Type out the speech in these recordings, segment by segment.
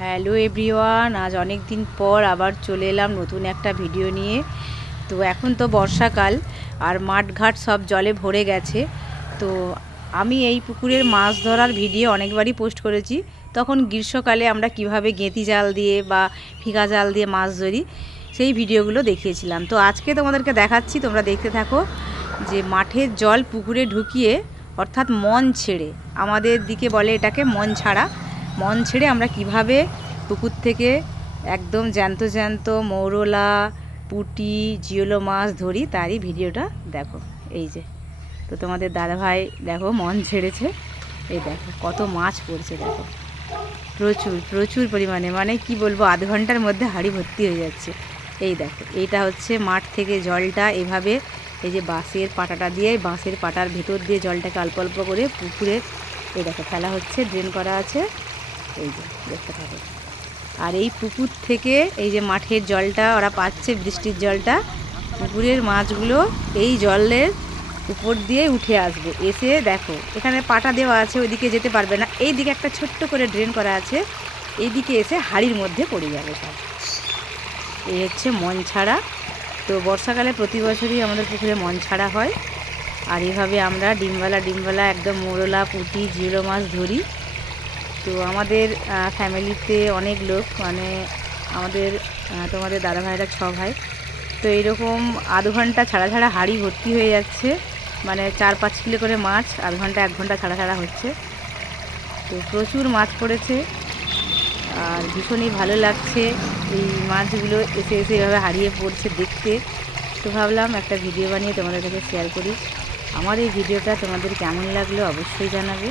Hello everyone, আজ অনেক দিন পর আবার চলে এলাম নতুন একটা ভিডিও নিয়ে। তো এখন তো বর্ষাকাল আর মাঠঘাট সব জলে ভরে গেছে। তো আমি এই পুকুরের মাছ ধরার ভিডিও অনেকবারই পোস্ট করেছি। তখন গ্রীষ্মকালে আমরা কিভাবে গেঁতি জাল দিয়ে বা ফিকা জাল দিয়ে মাছ ধরি সেই ভিডিওগুলো দেখিয়েছিলাম। তো আজকে তোমাদেরকে দেখাচ্ছি, তোমরা দেখতে থাকো যে মাঠের জল পুকুরে ঢুকিয়ে, অর্থাৎ মন ছেড়ে, আমাদের দিকে বলে এটাকে মন ছাড়া, মন ছেড়ে আমরা কিভাবে পুকুর থেকে একদম জ্যান্ত জ্যান্ত মৌরলা, পুঁটি, জিওলো মাছ ধরি তারই ভিডিওটা দেখো। এই যে তো তোমাদের দাদাভাই দেখো মন ছেড়েছে, এই দেখো কত মাছ পড়ছে, দেখো প্রচুর প্রচুর পরিমাণে, মানে কি বলবো, আধ ঘন্টার মধ্যে হাঁড়ি ভর্তি হয়ে যাচ্ছে। এই দেখো এইটা হচ্ছে মাঠ থেকে জলটা এভাবে এই যে বাঁশের পাটাটা দিয়ে, বাঁশের পাটার ভেতর দিয়ে জলটাকে অল্প অল্প করে পুকুরে এই দেখো ফেলা হচ্ছে, ড্রেন করা আছে, এই যে দেখতে থাকো। আর এই পুকুর থেকে এই যে মাঠের জলটা ওরা পাচ্ছে, বৃষ্টির জলটা, পুকুরের মাছগুলো এই জলের উপর দিয়ে উঠে আসবে, এসে দেখো এখানে পাটা দেওয়া আছে, ওইদিকে যেতে পারবে না, এই দিকে একটা ছোট্ট করে ড্রেন করা আছে, এই দিকে এসে হাড়ির মধ্যে পড়ে যাবে সব। এই হচ্ছে মন ছাড়া। তো বর্ষাকালে প্রতি বছরই আমাদের পুকুরে মন ছাড়া হয়। আর এইভাবে আমরা ডিমবালা একদম মোরলা, পুঁটি, জিওলো মাছ ধরি। তো আমাদের ফ্যামিলিতে অনেক লোক, মানে আমাদের তোমাদের দাদা ভাইরা 6 ভাই। তো এইরকম আধ ঘন্টা ছাড়া ছাড়া হাঁড়ি ভর্তি হয়ে যাচ্ছে, মানে 4-5 কিলো করে মাছ আধ ঘন্টা 1 ঘন্টা ছাড়া ছাড়া হচ্ছে। তো প্রচুর মাছ পড়েছে আর ভীষণই ভালো লাগছে এই মাছগুলো এসে এসে এভাবে হারিয়ে পড়ছে দেখতে। তো ভাবলাম একটা ভিডিও বানিয়ে তোমাদের কাছে শেয়ার করি। আমার এই ভিডিওটা তোমাদের কেমন লাগলো অবশ্যই জানাবে।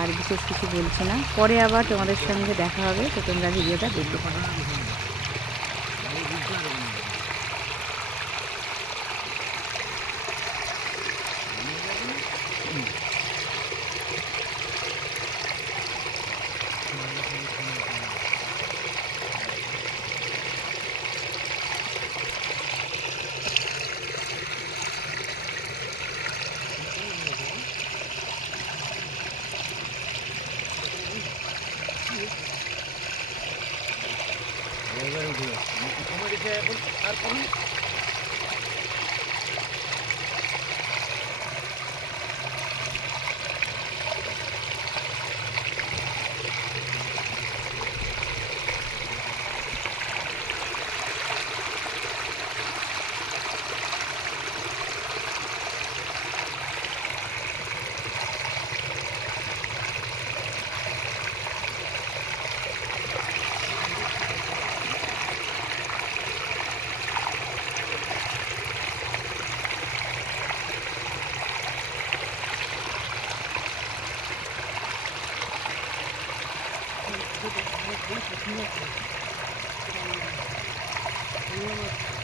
আর বিশেষ কিছু বলছি না, পরে আবার তোমাদের সঙ্গে দেখা হবে, তো তোমরা ভিডিওটা দেখতে পারো। Thank you.